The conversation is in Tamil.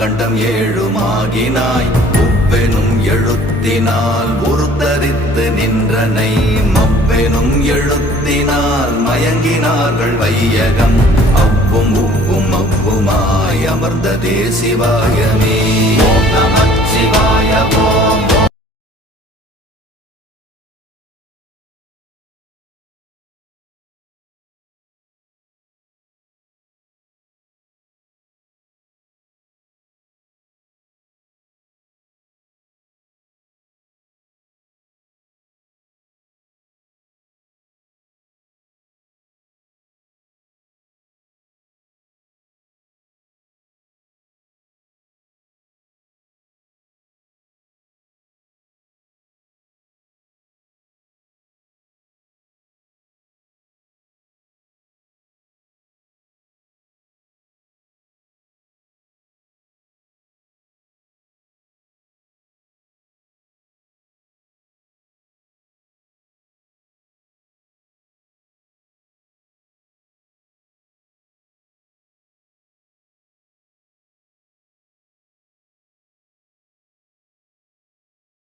கண்டம் ஏழுமாகினாய் ஒவ்வெனும் எழுத்தினால் ஒருத்தரித்து நின்றனை மவ்வெனும் எழுத்தினால் மயங்கினார்கள் வையகம் அவ்வும் உவ்வும் அவ்வுமாய் அமர்ந்ததே சிவாயமே சிவாய போ